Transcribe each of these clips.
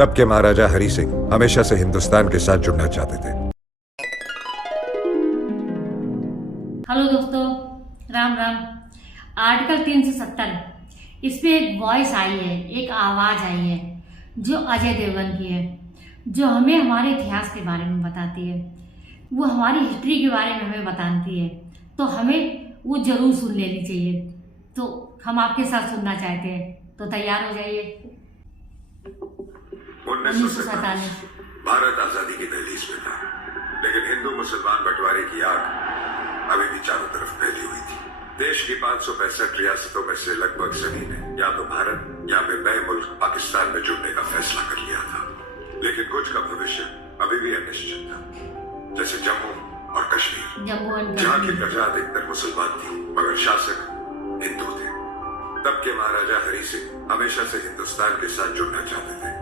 तब के महाराजा हरि सिंह हमेशा से हिंदुस्तान के साथ जुड़ना चाहते थे। हेलो दोस्तों, राम राम। आर्टिकल 370 इस पे एक वॉइस आई है, एक आवाज आई है जो अजय देवगन की है, जो हमें हमारे इतिहास के बारे में बताती है, वो हमारी हिस्ट्री के बारे में हमें बताती है। तो हमें वो जरूर सुन लेनी चाहिए। तो हम आपके साथ सुनना चाहते हैं, तो तैयार हो जाइए। 1947 भारत आजादी की दहलीज में था, लेकिन हिंदू मुसलमान बंटवारे की आग अभी भी चारों तरफ फैली हुई थी। देश की 565 रियासतों में से लगभग सभी ने या तो भारत या फिर नए मुल्क पाकिस्तान में जुड़ने का फैसला कर लिया था, लेकिन कुछ का भविष्य अभी भी अनिश्चित था, जैसे जम्मू और कश्मीर, जहाँ की प्रजा अधिकतर मुसलमान थी मगर शासक हिंदू थे। तब के महाराजा हरि सिंह हमेशा से हिंदुस्तान के साथ जुड़ना चाहते थे,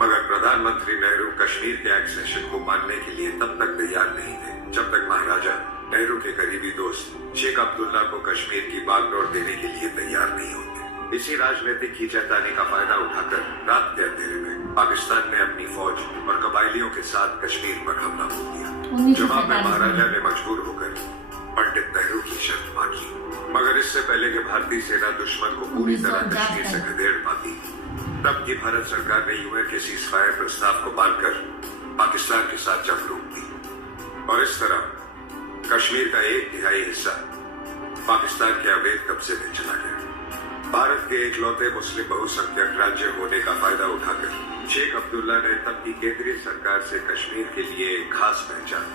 मगर प्रधानमंत्री नेहरू कश्मीर के एक्सेशन को मानने के लिए तब तक तैयार नहीं थे जब तक महाराजा नेहरू के करीबी दोस्त शेख अब्दुल्ला को कश्मीर की बागडोर देने के लिए तैयार नहीं होते। इसी राजनीतिक खींचातानी का फायदा उठाकर रात के अंधेरे में पाकिस्तान ने अपनी फौज और कबायलियों के साथ कश्मीर पर हमला बोल दिया। जवाब में महाराजा ने मजबूर होकर पंडित नेहरू की शर्त मांगी, मगर इससे पहले कि भारतीय सेना दुश्मन को पूरी तरह कश्मीर से खदेड़ पाती, तब की भारत सरकार ने यूएन के सीजफायर प्रस्ताव को मानकर पाकिस्तान के साथ जंग रोक दी और इस तरह कश्मीर का 1/3 हिस्सा पाकिस्तान के अवैध कब्जे में चला गया। भारत के इकलौते मुस्लिम बहुसंख्यक राज्य होने का फायदा उठाकर शेख अब्दुल्ला ने तब की केंद्रीय सरकार से कश्मीर के लिए एक खास पहचान,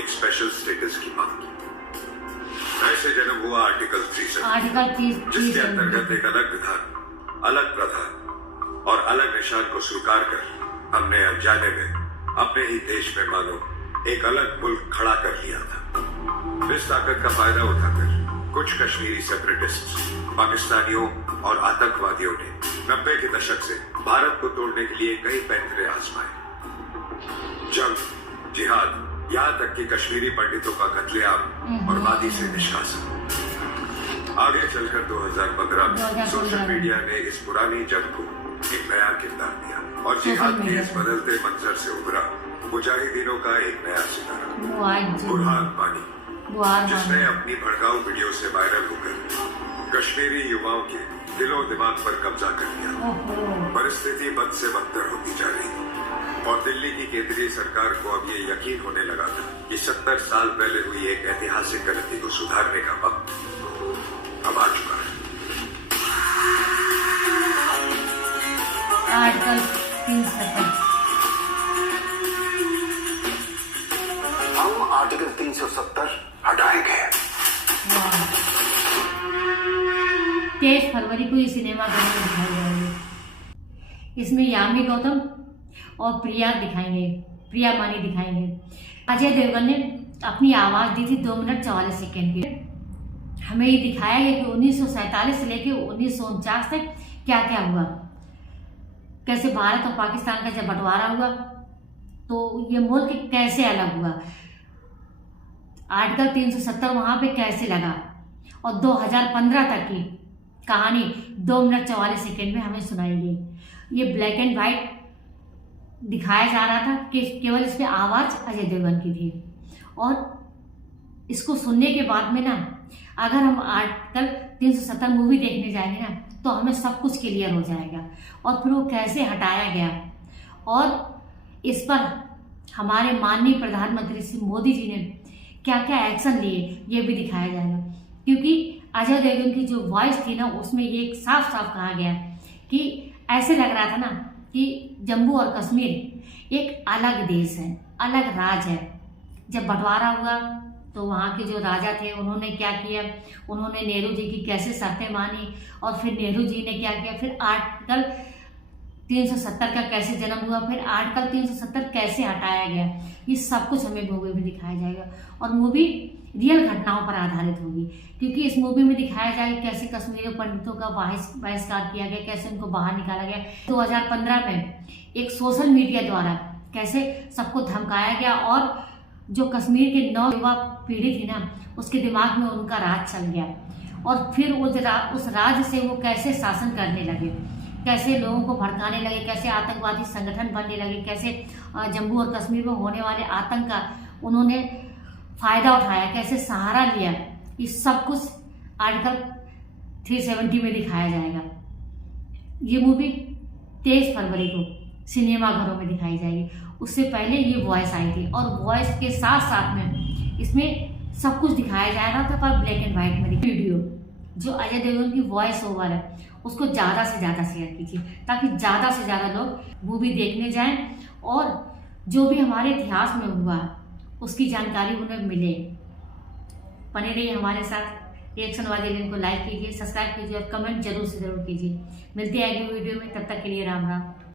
एक स्पेशल स्टेटस की मांग की। ऐसे जन्म हुआ आर्टिकल 370, जिसके अंतर्गत एक अलग विधान, अलग प्रथा और अलग निशान को स्वीकार कर हमने अनजाने में अपने ही देश में मानो एक अलग मुल्क खड़ा कर लिया था। इस ताकत का फायदा उठाकर कुछ कश्मीरी सेपरेटिस्ट, पाकिस्तानियों और आतंकवादियों ने 90 के दशक से भारत को तोड़ने के लिए कई पैंतरे आजमाए। जंग, जिहाद, यहाँ तक कि कश्मीरी पंडितों का कत्लेआम और वादी से निष्कासन। आगे चलकर 2015 में सोशल मीडिया ने इस पुरानी जंग को एक नया किरदार दिया और जिहाद के इस बदलते मंजर से उभरा मुजाहिदीनों का एक नया सितारा, बुरहान वानी, जिसने अपनी भड़काऊ वीडियो से वायरल होकर कश्मीरी युवाओं के दिलो दिमाग पर कब्जा कर लिया। परिस्थिति बद से बदतर होती जा रही थी और दिल्ली की केंद्रीय सरकार को अब ये यकीन होने लगा था कि 70 साल पहले हुई एक ऐतिहासिक गलती को सुधारने का वक्त अब आ चुका है। आर्टिकल 370 हम आर्टिकल 370 हटाएंगे। 23 फरवरी को ये सिनेमाघर में दिखाई जाएगी। इसमें यामी गौतम और प्रिया मानी दिखाएंगे। अजय देवगन ने अपनी आवाज दी थी 2 मिनट 44 सेकेंड की। हमें ये दिखाया गया कि 1947 से लेकर 1949 तक क्या क्या हुआ, कैसे भारत और पाकिस्तान का जब बंटवारा हुआ तो ये मुल्क कैसे अलग हुआ, आर्टिकल 370 वहां पे कैसे लगा, और 2015 तक की कहानी 2 मिनट 44 सेकेंड में हमें सुनाई गई। ये ब्लैक एंड व्हाइट दिखाया जा रहा था कि केवल इस पे आवाज अजय देवगन की थी। और इसको सुनने के बाद में ना, अगर हम आर्टिकल 370 मूवी देखने जाएंगे ना, तो हमें सब कुछ क्लियर हो जाएगा और फिर वो कैसे हटाया गया और इस पर हमारे माननीय प्रधानमंत्री श्री मोदी जी ने क्या क्या एक्शन लिए ये भी दिखाया जाएगा। क्योंकि अजय देवगन की जो वॉइस थी ना, उसमें ये साफ साफ कहा गया कि ऐसे लग रहा था ना कि जम्मू और कश्मीर एक अलग देश है, अलग राज है। जब बंटवारा हुआ तो वहाँ के जो राजा थे उन्होंने क्या किया, उन्होंने नेहरू जी की कैसे शर्तें मानी और फिर नेहरू जी ने क्या किया, फिर आर्टिकल 370 का कैसे जन्म हुआ, फिर आर्टिकल 370 कैसे हटाया गया, ये सब कुछ हमें मूवी में दिखाया जाएगा। और मूवी रियल घटनाओं पर आधारित होगी, क्योंकि इस मूवी में दिखाया जाएगा कैसे कश्मीरी पंडितों का बहिष्कार किया गया, कैसे उनको बाहर निकाला गया। 2015 में एक सोशल मीडिया द्वारा कैसे सबको धमकाया गया और जो कश्मीर के 9 युवा पीढ़ी थी ना, उसके दिमाग में उनका राज चल गया और फिर उस राज से वो कैसे शासन करने लगे, कैसे लोगों को भड़काने लगे, कैसे आतंकवादी संगठन बनने लगे, कैसे जम्मू और कश्मीर में होने वाले आतंक का उन्होंने फायदा उठाया, कैसे सहारा लिया, ये सब कुछ आर्टिकल 370 में दिखाया जाएगा। ये मूवी 23 फरवरी को सिनेमाघरों में दिखाई जाएगी। उससे पहले ये वॉइस आई थी और वॉइस के साथ साथ में इसमें सब कुछ दिखाया जा रहा था, पर ब्लैक एंड व्हाइट में। वीडियो जो अजय देवगन की वॉइस ओवर है उसको ज़्यादा से ज़्यादा शेयर कीजिए, ताकि ज़्यादा से ज़्यादा लोग मूवी देखने जाएं और जो भी हमारे इतिहास में हुआ उसकी जानकारी उन्हें मिले। बने रहिए हमारे साथ। रिएक्शन वाले लिंक को लाइक कीजिए, सब्सक्राइब कीजिए और कमेंट जरूर से जरूर कीजिए। मिलते हैं अगली वीडियो में, तब तक के लिए राम राम।